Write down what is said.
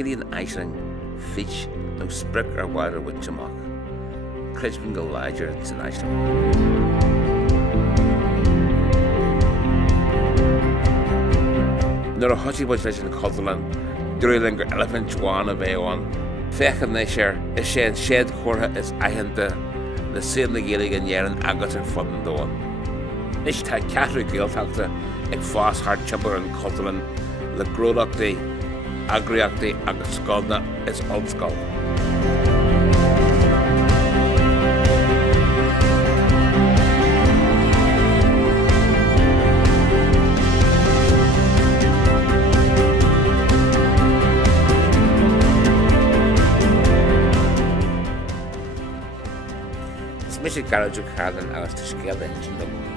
Gillian Eisling, Fitch, no SpreaG ar water with Jamach. Crisbin go Liger, it's an Iceland. Nor a hotty was in Cotherland, Duriling elephant Juan of A1. Fechan Nisher, is shed Corha is Ahenda, the Sin the Gillig and Yerin Agat and Fun the one. Nish Teacht Catholic Giltacta, ag Foss Hard Chumber and Cotherland, the Grodocti, Agriacti, Agascalna is Ulskull. Smisig garage Carlin agus to scale the engine